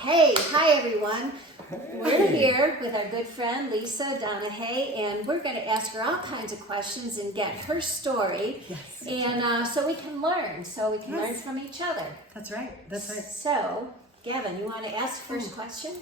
Hey, hi everyone. We're here with our good friend Lisa Donahue, and we're going to ask her all kinds of questions and get her story. Yes. And so we can learn. Learn from each other. That's right. That's right. So, Gavin, you want to ask the first question?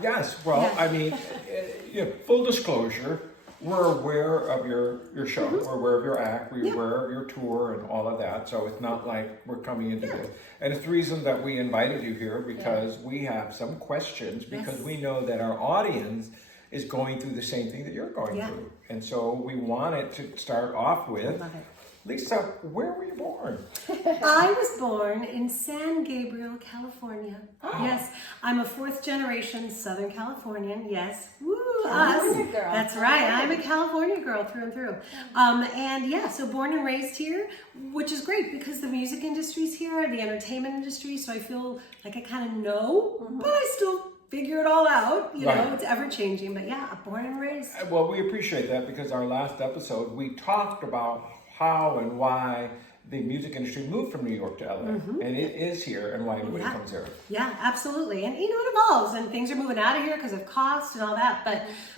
Yes, well, Yeah. I mean, full disclosure, we're aware of your show, we're aware of your act, we're aware of your tour and all of that, so it's not like we're coming into this. And it's the reason that we invited you here, because we have some questions, because we know that our audience is going through the same thing that you're going through. And so we wanted to start off with, Love it. Lisa, where were you born? I was born in San Gabriel, California. Yes, I'm a fourth generation Southern Californian. Yes, woo, California us. girl. That's right. I'm a California girl through and through. And yeah, so born and raised here, which is great because the music industry's here, the entertainment industry. So I feel like I kind of know, but I still figure it all out. You know, it's ever changing. But yeah, born and raised. Well, we appreciate that because our last episode, we talked about how and why the music industry moved from New York to LA. And it is here and why everybody comes here. Yeah, absolutely. And you know, it evolves and things are moving out of here because of cost and all that.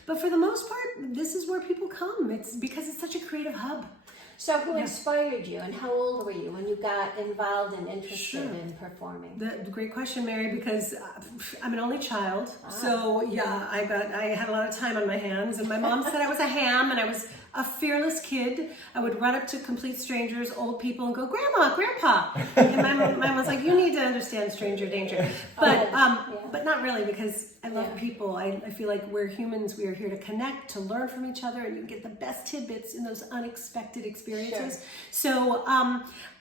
But for the most part, this is where people come. It's because it's such a creative hub. So, who inspired you, and how old were you when you got involved and interested in performing? Great question, Mary, because I'm an only child. So yeah, I had a lot of time on my hands, and my mom said I was a ham and I was a fearless kid. I would run up to complete strangers, old people, and go, "Grandma, Grandpa." And my mom was like, "You need to understand stranger danger." But not really, because I love people. I feel like we're humans. We are here to connect, to learn from each other, and you get the best tidbits in those unexpected experiences. Sure. So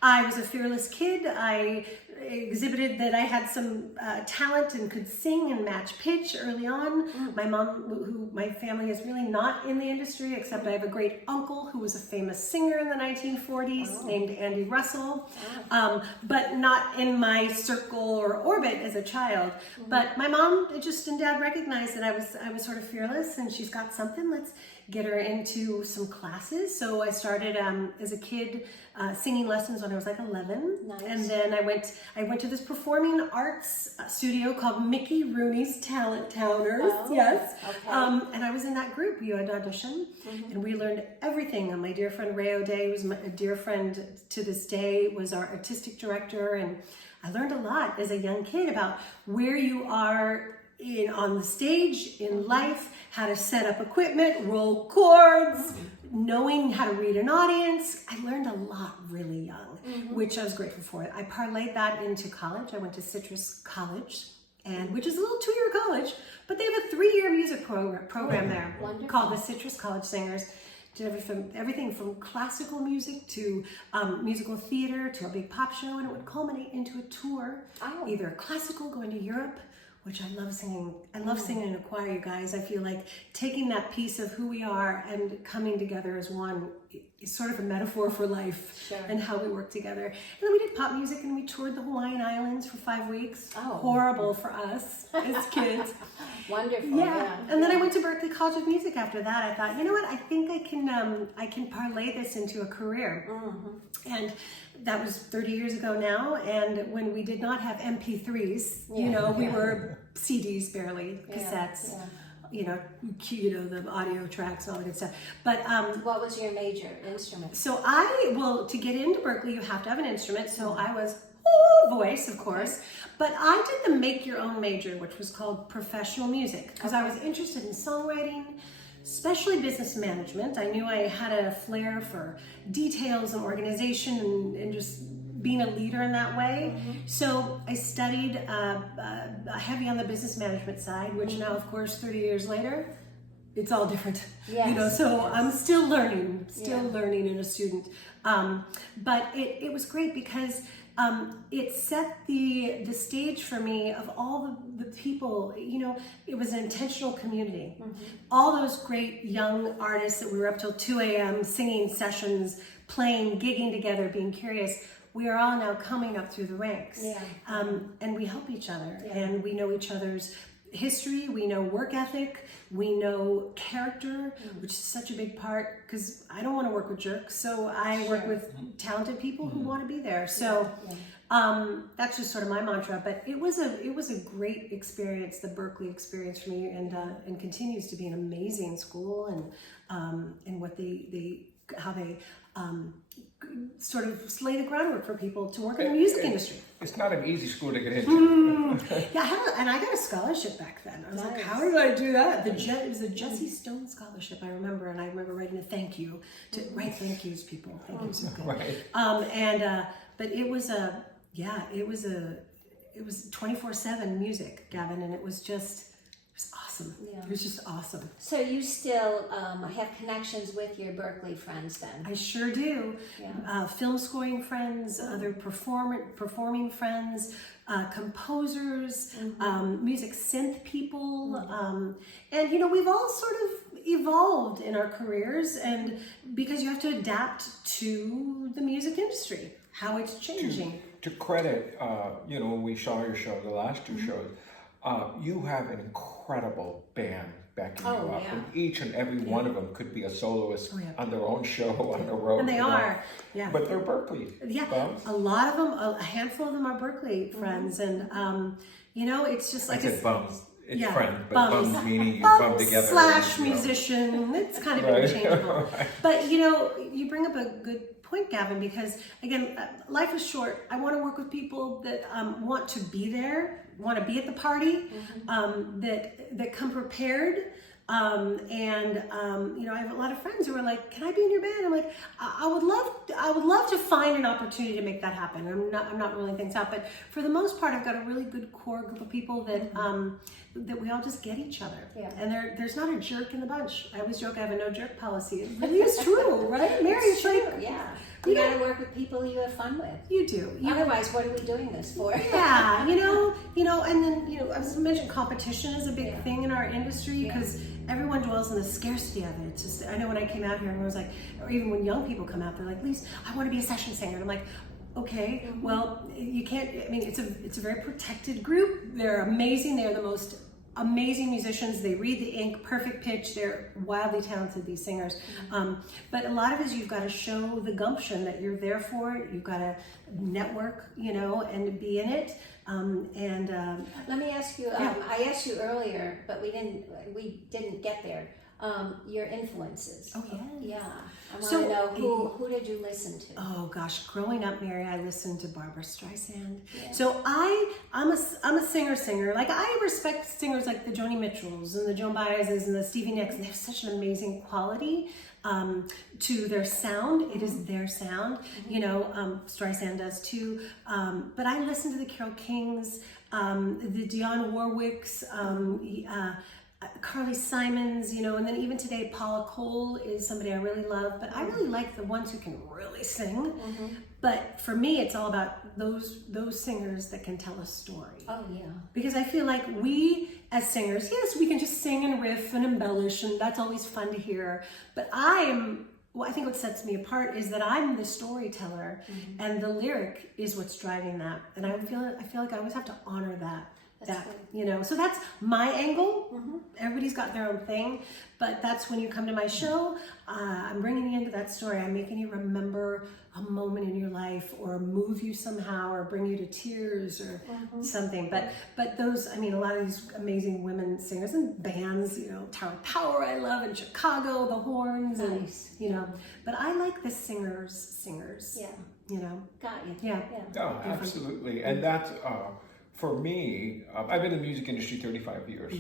I was a fearless kid. I exhibited that I had some talent and could sing and match pitch early on. My mom, my family is really not in the industry, except I have a great uncle who was a famous singer in the 1940s named Andy Russell, but not in my circle or orbit as a child. But my mom and dad recognized that I was sort of fearless, and she's got something. Let's get her into some classes. So I started as a kid singing lessons when I was like 11. Nice. And then I went to this performing arts studio called Mickey Rooney's Talent Towners. Yes. Okay. And I was in that group. You had audition, and we learned everything. And my dear friend Ray O'Day, who's a dear friend to this day, was our artistic director. And I learned a lot as a young kid about where you are on the stage, in life, how to set up equipment, roll chords, knowing how to read an audience. I learned a lot really young, which I was grateful for. I parlayed that into college. I went to Citrus College, which is a little 2-year college, but they have a 3-year music program there called the Citrus College Singers. Did everything from classical music to musical theater to a big pop show, and it would culminate into a tour, either classical, going to Europe, which I love singing. I love singing in a choir, you guys. I feel like taking that piece of who we are and coming together as one is sort of a metaphor for life and how we work together. And then we did pop music and we toured the Hawaiian Islands for 5 weeks. Horrible for us as kids. Wonderful. Yeah. And then I went to Berklee College of Music after that. I thought, you know what? I think I can parlay this into a career. And that was 30 years ago now, and when we did not have MP3s, we were CDs barely, cassettes, the audio tracks, all the good stuff. But what was your major instrument? so to get into Berklee, you have to have an instrument. So I was voice, of course, but I did the make your own major, which was called professional music, because I was interested in songwriting, especially business management. I knew I had a flair for details and organization and just being a leader in that way. So I studied heavy on the business management side, which now, of course, 30 years later, it's all different. So I'm still learning, and a student. But it was great because it set the stage for me of all the people. It was an intentional community. All those great young artists that we were up till 2 a.m. singing sessions, playing, gigging together, being curious. We are all now coming up through the ranks, and we help each other, and we know each other's history, we know work ethic, we know character, which is such a big part, because I don't want to work with jerks, so I work with talented people who want to be there. So That's just sort of my mantra. But it was a great experience, the Berklee experience for me, and continues to be an amazing school, and what how they sort of lay the groundwork for people to work in the music industry. It's not an easy school to get into. Yeah, and I got a scholarship back then. I was like, Nice. how did I do that? It was a Jesse Stone scholarship, I remember, and I remember writing a thank you to write thank yous, people. Thank yous, so good. Right. But it was 24/7 music, Gavin, and it was awesome. Yeah. It was just awesome. So you still have connections with your Berklee friends then? I sure do. Yeah. Film scoring friends, other performing friends, composers, music synth people, and we've all sort of evolved in our careers, and because you have to adapt to the music industry, how it's changing. To credit, when we saw your show, the last two shows, you have an incredible band backing you up, yeah. and each and every one of them could be a soloist on their own show on the road. And they are, yeah. But they're Berklee. Yeah, bums. a lot of them, a handful of them are Berklee friends, and it's just I like said bums. It's yeah, friend, but bums. bums meaning you bum together. Slash and, musician. It's kind of Right. interchangeable. But you bring up a good point, Gavin, because again, life is short. I want to work with people that want to be there, want to be at the party, that come prepared. I have a lot of friends who are like, "Can I be in your band?" I'm like, I would love to find an opportunity to make that happen. I'm not ruling things out, but for the most part, I've got a really good core group of people that we all just get each other. Yeah. And there's not a jerk in the bunch. I always joke I have a no jerk policy. It really is true, right, Mary? It's It's true, like yeah. You got to work with people you have fun with. you do. Otherwise, what are we doing this for? Yeah, and then as I mentioned, competition is a big thing in our industry because everyone dwells on the scarcity of it. It's just, I know when I came out here, everyone was like, or even when young people come out, they're like, "Lise, I want to be a session singer," and I'm like, okay, well, you can't. I mean, it's a very protected group. They're amazing. They're the most amazing musicians. They read the ink, perfect pitch. They're wildly talented, these singers. But a lot of it is you've got to show the gumption that you're there for it. You've got to network, and be in it. Let me ask you. I asked you earlier, but we didn't get there. Your influences. Oh, yes. Yeah. I want So, to know who did you listen to? Oh gosh, growing up, Mary, I listened to Barbara Streisand. Yeah. So I'm a singer. Like I respect singers like the Joni Mitchells and the Joan Baez's and the Stevie Nicks. They have such an amazing quality to their sound. It is their sound. Streisand does too. But I listen to the Carole Kings, the Dionne Warwicks, Carly Simons, and then even today, Paula Cole is somebody I really love, but I really like the ones who can really sing. But for me, it's all about those singers that can tell a story. Oh yeah. Because I feel like we, as singers, yes, we can just sing and riff and embellish, and that's always fun to hear. But I think what sets me apart is that I'm the storyteller, and the lyric is what's driving that. And I feel like I always have to honor that. So that's my angle. Everybody's got their own thing, but that's when you come to my show, I'm bringing you into that story. I'm making you remember a moment in your life, or move you somehow, or bring you to tears, or something. But those, a lot of these amazing women singers and bands, Tower Power I love, in Chicago, the Horns, Nice. and But I like the singers. Yeah. Got you. Yeah. No, absolutely. And that's, for me, I've been in the music industry 35 years.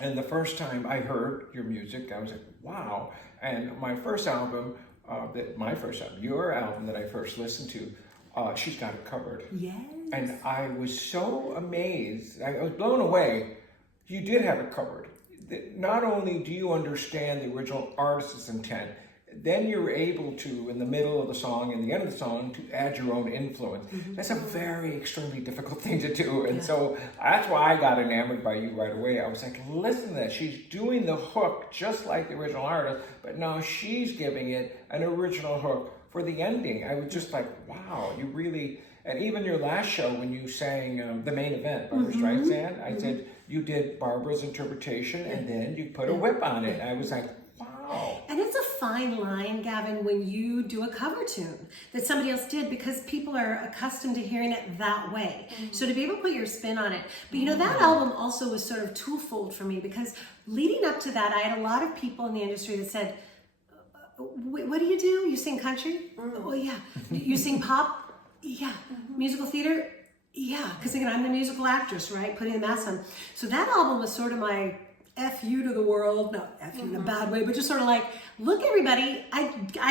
And the first time I heard your music, I was like, wow. And my first album, your album that I first listened to, She's Got It Covered. Yes. And I was so amazed. I was blown away. You did have it covered. Not only do you understand the original artist's intent, then you're able to, in the middle of the song and the end of the song, to add your own influence. That's a very extremely difficult thing to do. And so that's why I got enamored by you right away. I was like, listen to that. She's doing the hook just like the original artist, but now she's giving it an original hook for the ending. I was just like, wow, you really... And even your last show, when you sang The Main Event, Barbara Streisand, I said you did Barbara's interpretation and then you put a whip on it. I was like, wow, Oh. And it's a fine line, Gavin, when you do a cover tune that somebody else did, because people are accustomed to hearing it that way. So to be able to put your spin on it. But you know, that album also was sort of twofold for me, because leading up to that, I had a lot of people in the industry that said, what do? You sing country? Oh yeah. You sing pop? Yeah. Musical theater? Yeah. Because again, I'm the musical actress, right? Putting the mask on. So that album was sort of my F you to the world, not F you in a bad way, but just sort of like, look everybody, I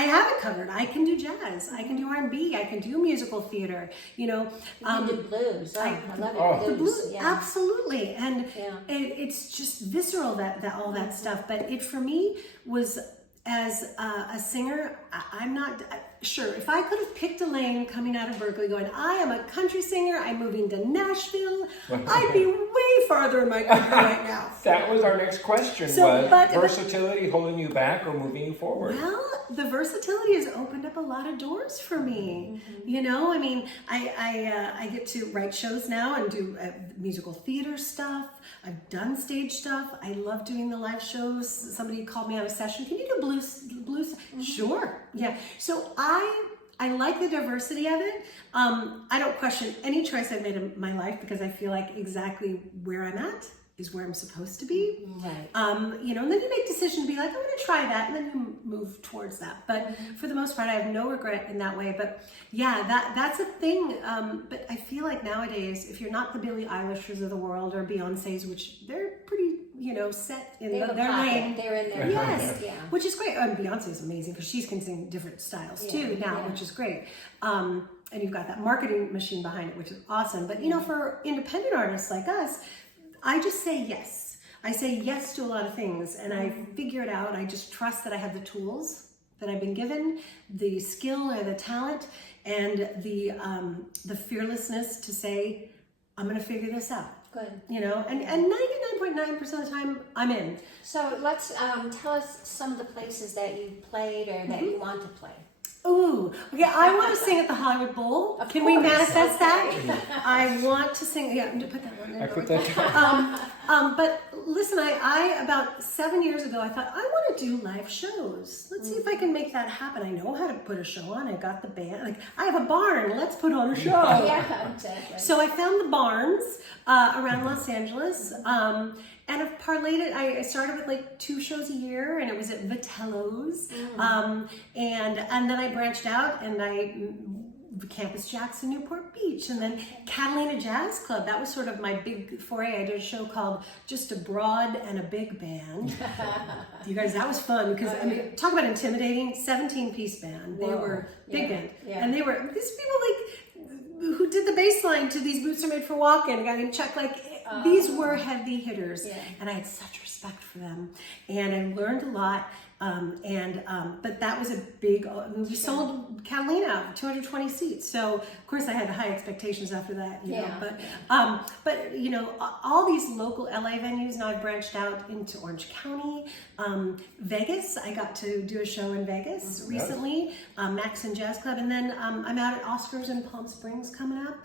have it covered. I can do jazz, I can do R&B, I can do musical theater, you know. You can do blues. I love Oh. it. The Blues. blues, Yeah. absolutely, and Yeah. it's just visceral, that all that stuff. But it for me was, as a singer, I'm not sure if I could have picked a lane coming out of Berkeley, going, I am a country singer, I'm moving to Nashville, I'd be way farther in my career right now. That was our next question, So, was but- versatility holding you back or moving you forward? Well, the versatility has opened up a lot of doors for me. You know, I mean, I get to write shows now and do musical theater stuff. I've done stage stuff. I love doing the live shows. Somebody called me on a session. Can you do blues? Sure. Yeah. So I like the diversity of it. I don't question any choice I've made in my life, because I feel like exactly where I'm at is where I'm supposed to be. Right. You know, and then you make decisions to be like, I'm going to try that, and then you move towards that. But for the most part, I have no regret in that way. But yeah, that's a thing. But I feel like nowadays, if you're not the Billie Eilishers of the world or Beyonce's, which they're pretty, you know, set in They have a their pocket. lane. They're in there. Yes, Yeah. which is great. Beyonce is amazing, because she can sing different styles too now, yeah. which is great. And you've got that marketing machine behind it, which is awesome. But you know, for independent artists like us, I just say yes. I say yes to a lot of things, and I figure it out. I just trust that I have the tools that I've been given, the skill or the talent, and the fearlessness to say, I'm going to figure this out. Good. You know, and 99.9% of the time, I'm in. So let's tell us some of the places that you played or that you want to play. Ooh, okay, I want to sing at the Hollywood Bowl. Of Can we course, manifest okay. that? I want to sing, yeah, put that one in. I put that But listen, I about 7 years ago, I thought, I want to do live shows. Let's see if I can make that happen. I know how to put a show on. I got the band. Like, I have a barn. Let's put on a show. Yeah, exactly. So I found the barns around Los Angeles, and I've parlayed it. I started with like 2 shows a year, and it was at Vitello's, and then I branched out, and Campus Jackson, Newport Beach, and then Catalina Jazz Club. That was sort of my big foray. I did a show called Just a Broad and a Big Band. You guys, that was fun, because I mean, talk about intimidating. 17-piece band. They were big band, and they were these people like who did the bass line to These Boots Are Made for Walking. Got him checked. Like these were heavy hitters, and I had such respect for them, and I learned a lot. But that was a big, we sold Catalina 220 seats. So of course I had high expectations after that, you know, but you know, all these local LA venues, now I've branched out into Orange County, Vegas. I got to do a show in Vegas recently, Maxon Jazz Club. And then, I'm out at Oscars in Palm Springs coming up.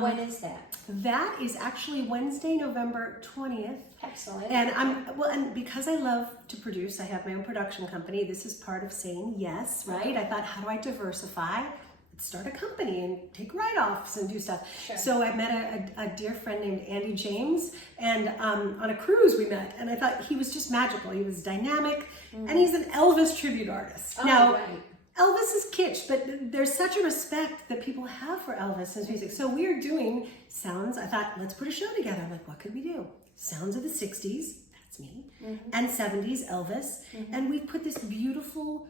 When is that? That is actually Wednesday, November 20th. Excellent. And and because I love to produce, I have my own production company. This is part of saying yes, right? I thought, how do I diversify? Let's start a company and take write-offs and do stuff. Sure. So I met a dear friend named Andy James, and on a cruise we met, and I thought he was just magical. He was dynamic, and he's an Elvis tribute artist. Oh, Now, right. Elvis is kitsch, but there's such a respect that people have for Elvis and his music. So we are doing sounds. I thought, let's put a show together. I'm like, what could we do? Sounds of the 60s, that's me, and 70s, Elvis. And we've put this beautiful,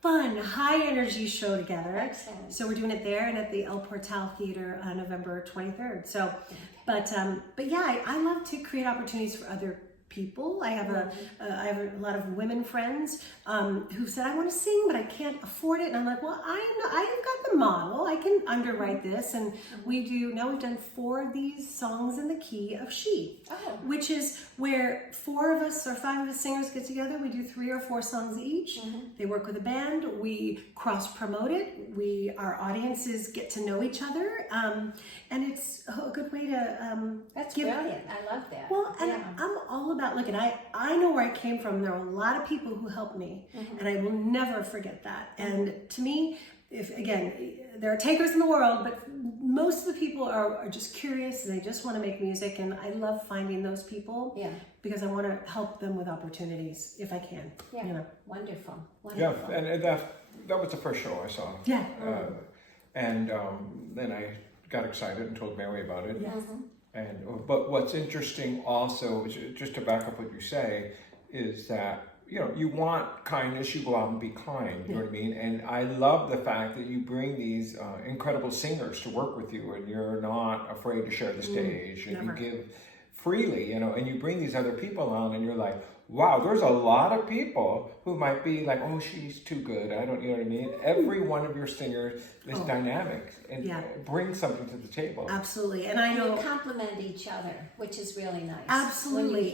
fun, high energy show together. Excellent. So we're doing it there and at the El Portal Theater on November 23rd. So, but yeah, I love to create opportunities for other people. I have a lot of women friends who said, I want to sing, but I can't afford it. And I'm like, well, I've got the model. I can underwrite this. And we've done 4 of these songs in the key of She, which is where 4 of us or 5 of us singers get together. We do 3 or 4 songs each. They work with a band. We cross promote it. Our audiences get to know each other. And it's a good way to That's give. brilliant. I love that. Well, and yeah. I'm all about that. Look, and I know where I came from. There are a lot of people who helped me, and I will never forget that. And to me, if again, there are takers in the world, but most of the people are just curious and they just want to make music, and I love finding those people. Yeah. Because I want to help them with opportunities if I can. Yeah. You know. Wonderful. Yeah, Wonderful. and that was the first show I saw. Yeah. And then I got excited and told Mary about it. Yes. And but what's interesting also, just to back up what you say, is that you want kindness, you go out and be kind. You know what I mean? And I love the fact that you bring these incredible singers to work with you, and you're not afraid to share the stage, and never. you give freely, and you bring these other people on, and you're like, wow, there's a lot of people who might be like, oh, she's too good. I don't, you know what I mean? Every one of your singers is dynamic and brings something to the table. Absolutely, and I And know you complement each other, which is really nice. Absolutely.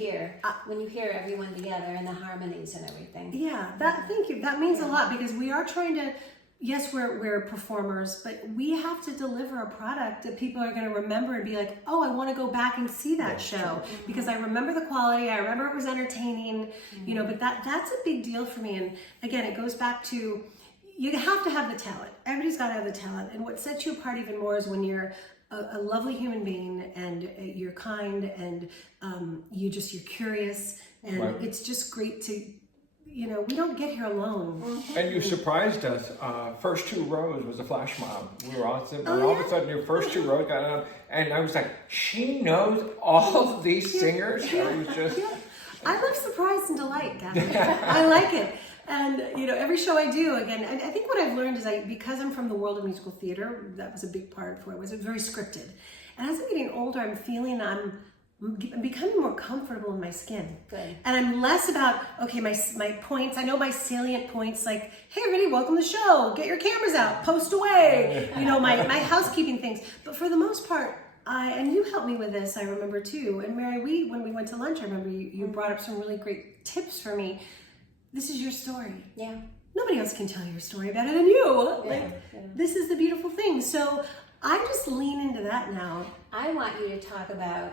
When you hear everyone together and the harmonies and everything. Yeah, thank you. That means a lot because we are trying to. Yes, we're performers, but we have to deliver a product that people are going to remember and be like, oh, I want to go back and see that show because I remember the quality. I remember it was entertaining, But that's a big deal for me. And again, it goes back to you have to have the talent. Everybody's got to have the talent. And what sets you apart even more is when you're a lovely human being and you're kind and you're curious, and it's just great to. We don't get here alone. And you surprised us. First 2 rows was a flash mob. We were all sitting, and all of a sudden your first 2 rows got up, and I was like, she knows all these singers? I was just... I love surprise and delight, Gavin. I like it. And, every show I do, again, I think what I've learned is because I'm from the world of musical theater, that was a big part of what it was. It was very scripted. And as I'm getting older, I'm feeling I'm becoming more comfortable in my skin. Good. And I'm less about, okay, my points. I know my salient points like, hey, everybody, welcome to the show. Get your cameras out. Post away. My housekeeping things. But for the most part, and you helped me with this, I remember too. And Mary, when we went to lunch, I remember you brought up some really great tips for me. This is your story. Yeah. Nobody else can tell your story better than you. This is the beautiful thing. So I just lean into that now. I want you to talk about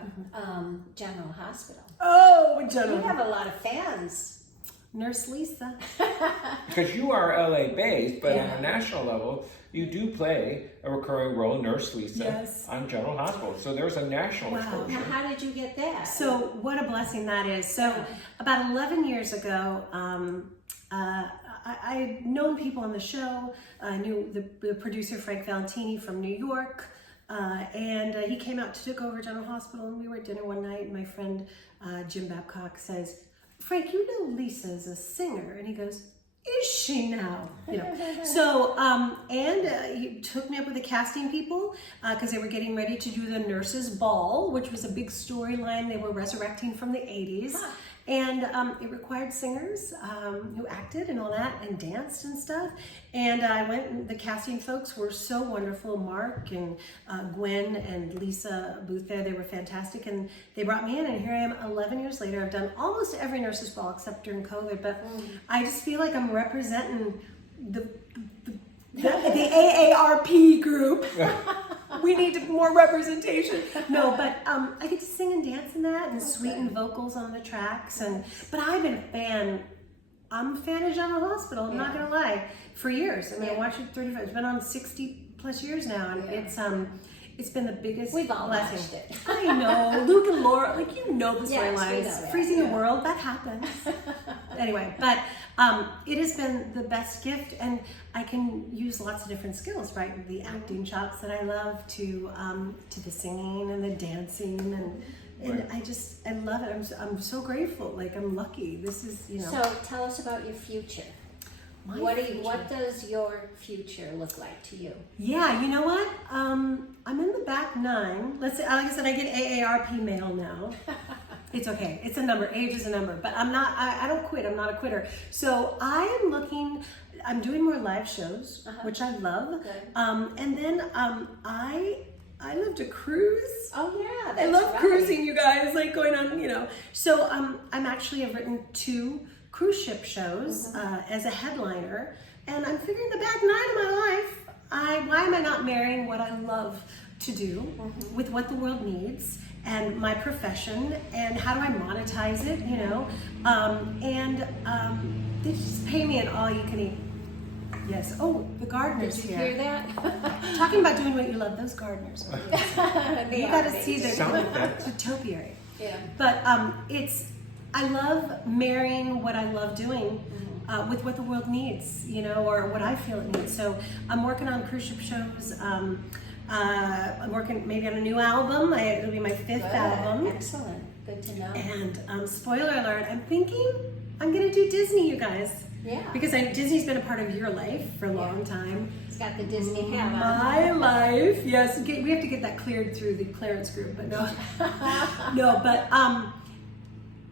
General Hospital. Oh, General. You have a lot of fans. Nurse Lisa. Because you are LA based, but on a national level, you do play a recurring role, Nurse Lisa, on General Hospital. So there's a national exposure. Now, how did you get that? So what a blessing that is. So about 11 years ago, I'd known people on the show. I knew the producer, Frank Valentini from New York. And he came out to take over General Hospital, and we were at dinner one night, and my friend Jim Babcock says, Frank, you know Lisa's a singer. And he goes, is she now? So, he took me up with the casting people because they were getting ready to do the Nurses Ball, which was a big storyline they were resurrecting from the 80s. And it required singers who acted and all that and danced and stuff. And I went, and the casting folks were so wonderful. Mark and Gwen and Lisa Booth there, they were fantastic. And they brought me in, and here I am 11 years later. I've done almost every Nurses Ball except during COVID, but I just feel like I'm representing the AARP group. We need more representation. No, but I get to sing and dance in that and sweeten vocals on the tracks. But I've been a fan. I'm a fan of General Hospital. I'm not gonna lie. For years. I mean, I watched it 35. It's been on 60 plus years now, and it's been the biggest We've all blessing. watched it. I know, Luke and Laura, like the storylines. Yes, we know Freezing that. the world, that happens. Anyway, but it has been the best gift, and I can use lots of different skills, right? The acting chops that I love, to the singing and the dancing, and I love it. I'm so grateful. Like, I'm lucky. This is So tell us about your future. my What future. does your future look like to you? Yeah, you know what? I'm in the back 9. Let's say, like I said, I get AARP mail now. It's okay. It's a number. Age is a number. But I'm not. I don't quit. I'm not a quitter. So I am looking. I'm doing more live shows, which I love. Good. And then I love to cruise. Oh yeah, I love cruising, you guys. Like going on, So I'm actually have written 2 cruise ship shows as a headliner, and I'm figuring the back 9 of my life. Why am I not marrying what I love to do with what the world needs? and my profession, and how do I monetize it, you know? They just pay me an all-you-can-eat. Yes. Oh, the gardeners Did you here. hear that? Talking about doing what you love, those gardeners. They You are got to big. see the Sound effects. topiary. Yeah. But I love marrying what I love doing with what the world needs, you know, or what I feel it needs. So I'm working on cruise ship shows. I'm working maybe on a new album. It'll be my 5th Good. album. Excellent. Good to know. And spoiler alert, I'm thinking I'm going to do Disney, you guys. Yeah. Because Disney's been a part of your life for a long time. It's got the Disney hat on. My life, yes. We have to get that cleared through the clearance group, but no, no. But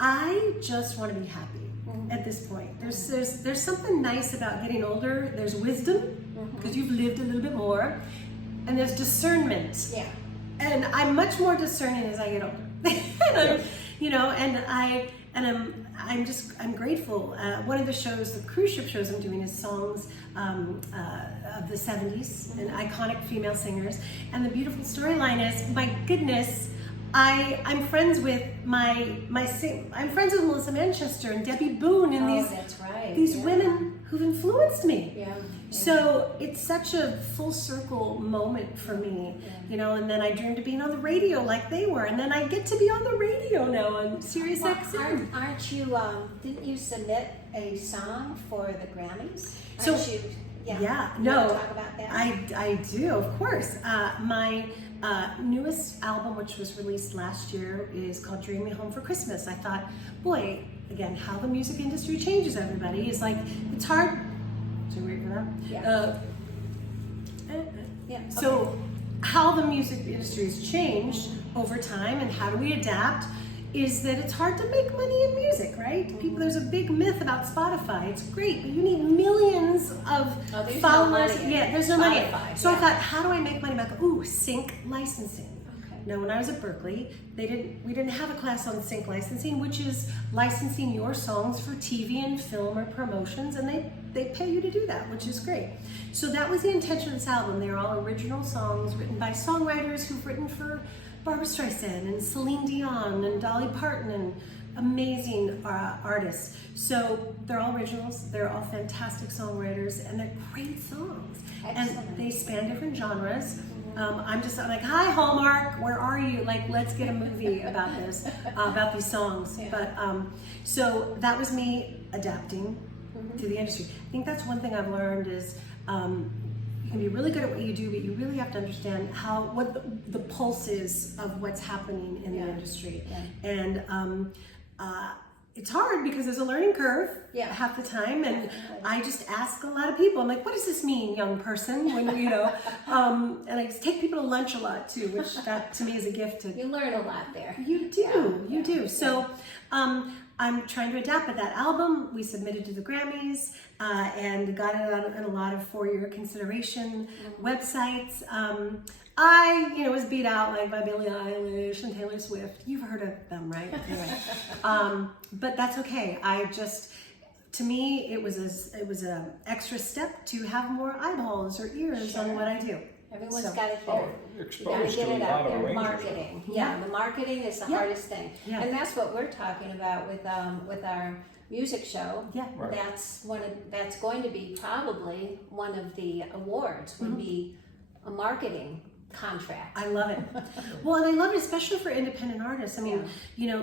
I just want to be happy at this point. There's something nice about getting older. There's wisdom because you've lived a little bit more, and there's discernment. Yeah. And I'm much more discerning as I get older. I'm grateful. One of the shows, the cruise ship shows I'm doing, is songs of the 70s and iconic female singers. And the beautiful storyline is, my goodness, I'm friends with I'm friends with Melissa Manchester and Debbie Boone and That's right. these Yeah. women who've influenced me. Yeah. So it's such a full circle moment for me, you know, and then I dreamed of being on the radio like they were, and then I get to be on the radio now on Sirius Well, XM. aren't you? Didn't you submit a song for the Grammys? So- Aren't you? Yeah, You no, wanna talk about that? I do, of course. My newest album, which was released last year, is called Dream Me Home for Christmas. I thought, boy, again, how the music industry changes, everybody. Is like, it's hard. Should we read that? Yeah. Yeah. So, how the music industry has changed over time and how do we adapt is that it's hard to make money in music, right? People, there's a big myth about Spotify. It's great, but you need millions of there's no followers. money in Yeah, there's no money. Spotify, So I yeah. thought, how do I make money back? Ooh, sync licensing. Okay. Now, when I was at Berkeley, we didn't have a class on sync licensing, which is licensing your songs for TV and film or promotions, and they pay you to do that, which is great. So that was the intention of this album. They're all original songs written by songwriters who've written for Barbra Streisand and Celine Dion and Dolly Parton and amazing artists. So they're all originals. They're all fantastic songwriters, and they're great songs. Excellent. And they span different genres. I'm like, hi Hallmark, where are you? Like, let's get a movie about this, about these songs. Yeah. But so that was me adapting to the industry. I think that's one thing I've learned is you can be really good at what you do, but you really have to understand what the pulse is of what's happening in the industry. Yeah. And it's hard because there's a learning curve half the time, and I just ask a lot of people. I'm like, "What does this mean, young person?" When you know, and I just take people to lunch a lot too, which that to me is a gift. To You learn a lot there. you do, you do. So I'm trying to adapt. But that album we submitted to the Grammys and got it on a lot of for-year consideration websites. I was beat out like by Billie Eilish and Taylor Swift. You've heard of them, right? Anyway, but that's okay. To me, it was a extra step to have more eyeballs or ears on what I do. Everyone's So- got it there. Oh, You gotta exposed get to a it lot out of there. ranges. Marketing. Yeah. The marketing is the Yeah. hardest thing. Yeah. And that's what we're talking about with our music show. Yeah. Right. That's going to be probably one of the awards would be a marketing contract. I love it. Well, and I love it especially for independent artists. I mean,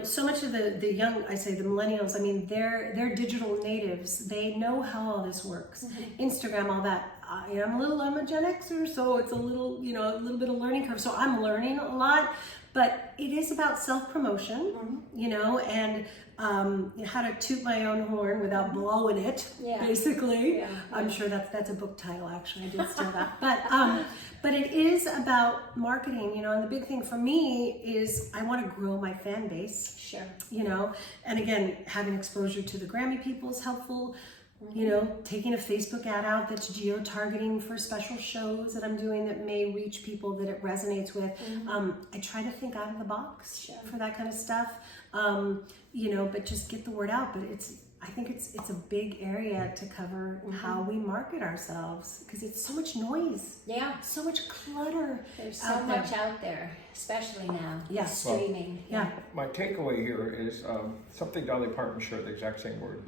so much of the young, I say the millennials, I mean, they're digital natives. They know how all this works. Instagram, all that. I'm a Gen Xer, so it's a little bit of learning curve. So I'm learning a lot, but it is about self-promotion, and how to toot my own horn without blowing it, basically. Yeah. I'm sure that's a book title, actually. I did steal that. But it is about marketing, and the big thing for me is I want to grow my fan base, Sure. and again, having exposure to the Grammy people is helpful. Taking a Facebook ad out that's geo-targeting for special shows that I'm doing that may reach people that it resonates with. I try to think out of the box for that kind of stuff, but just get the word out. But I think it's a big area to cover how we market ourselves because it's so much noise, Yeah. so much clutter. There's so out there. much out there, especially now. Yeah. with streaming. Yeah. My takeaway here is something Dolly Parton shared, the exact same word.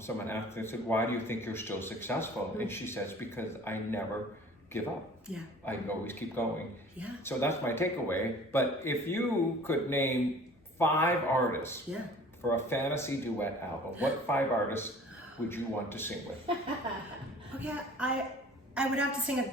Someone asked, they said, why do you think you're still successful? And she says, because I never give up. Yeah. I always keep going. Yeah. So that's my takeaway. But if you could name 5 artists Yeah. for a fantasy duet album, what 5 artists would you want to sing with? Okay, I would have to sing with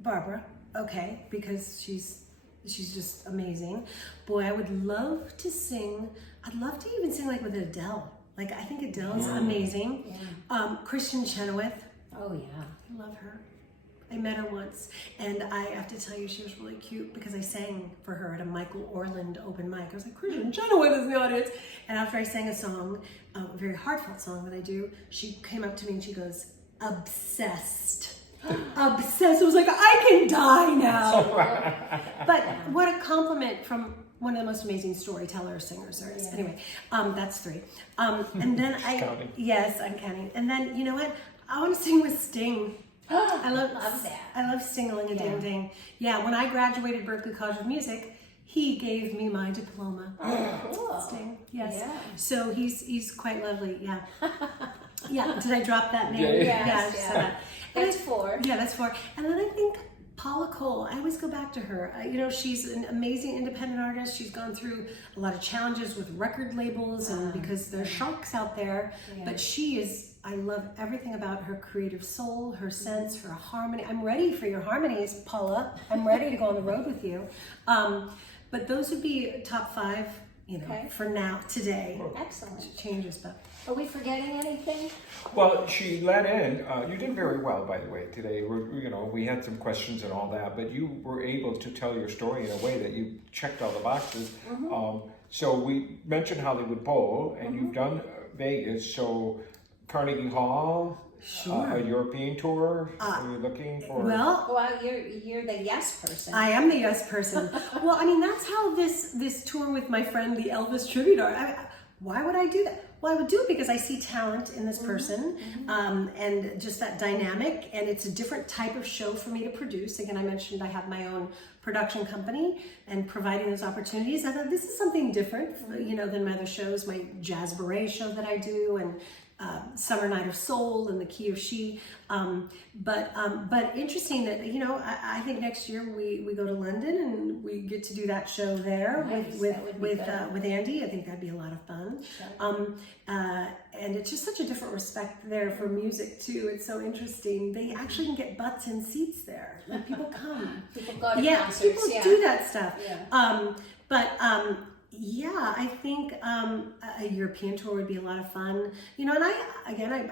Barbara, okay, because she's just amazing. Boy, I would love to sing, I'd love to even sing like with Adele. Like, I think Adele's amazing. Yeah. Kristen Chenoweth, Oh yeah. I love her. I met her once, and I have to tell you, she was really cute because I sang for her at a Michael Orland open mic. I was like, Kristen Chenoweth is in the audience. And after I sang a song, a very heartfelt song that I do, she came up to me and she goes, obsessed. Obsessed. I was like, I can die now. But what a compliment from one of the most amazing storyteller singers there is. Yeah. Anyway, that's 3. And then Counting. yes, I'm counting. And then, you know what? I want to sing with Sting. I love that. I love Sting-a-ling-a-ding-ding. Yeah, when I graduated Berklee College of Music, he gave me my diploma. Cool. Sting, yes. Yeah. So he's quite lovely. Yeah. Yeah. Did I drop that name? Yeah. I just said that. And That's 4. yeah, that's 4. And then I think Paula Cole, I always go back to her. You know, she's an amazing independent artist. She's gone through a lot of challenges with record labels and because there's sharks out there. Yeah. But she is, I love everything about her creative soul, her sense, her harmony. I'm ready for your harmonies, Paula. I'm ready to go on the road with you. But those would be top 5, you know, Okay. for now, today. Excellent. It changes, but Are we forgetting anything? Well, she let in. You did very well, by the way, today. We had some questions and all that, but you were able to tell your story in a way that you checked all the boxes. So we mentioned Hollywood Bowl, and you've done Vegas. So Carnegie Hall, Sure. a European tour. Are you looking for? well, Well, you're the yes person. I am the yes person. Well, I mean, that's how this tour with my friend, the Elvis tribute art. Why would I do that? Well, I would do it because I see talent in this person and just that dynamic. And it's a different type of show for me to produce. Again, I mentioned I have my own production company and providing those opportunities. I thought this is something different, you know, than my other shows, my Jazz Beret show that I do and Summer Night of Soul and The Key of She. But interesting that, you know, I think next year we go to London and we get to do that show there Nice. with That would be good. with Andy. I think that'd be a lot of fun. And it's just such a different respect there for music too. It's so interesting. They actually can get butts in seats there. Like people come. People go to Yeah, concerts. people Yeah. do that stuff. Yeah. Yeah, I think a European tour would be a lot of fun. You know, and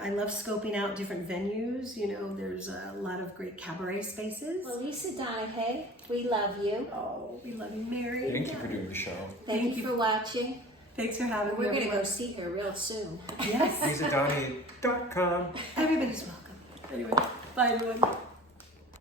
I love scoping out different venues. You know, there's a lot of great cabaret spaces. Well, Lisa Donahue, we love you. Oh, we love you, Mary. Thank you for doing the show. Thank you for watching. Thanks for having me. We're going to go everyone. see her real soon. Yes, LisaDonahue.com. everybody's welcome. Anyway, bye everyone.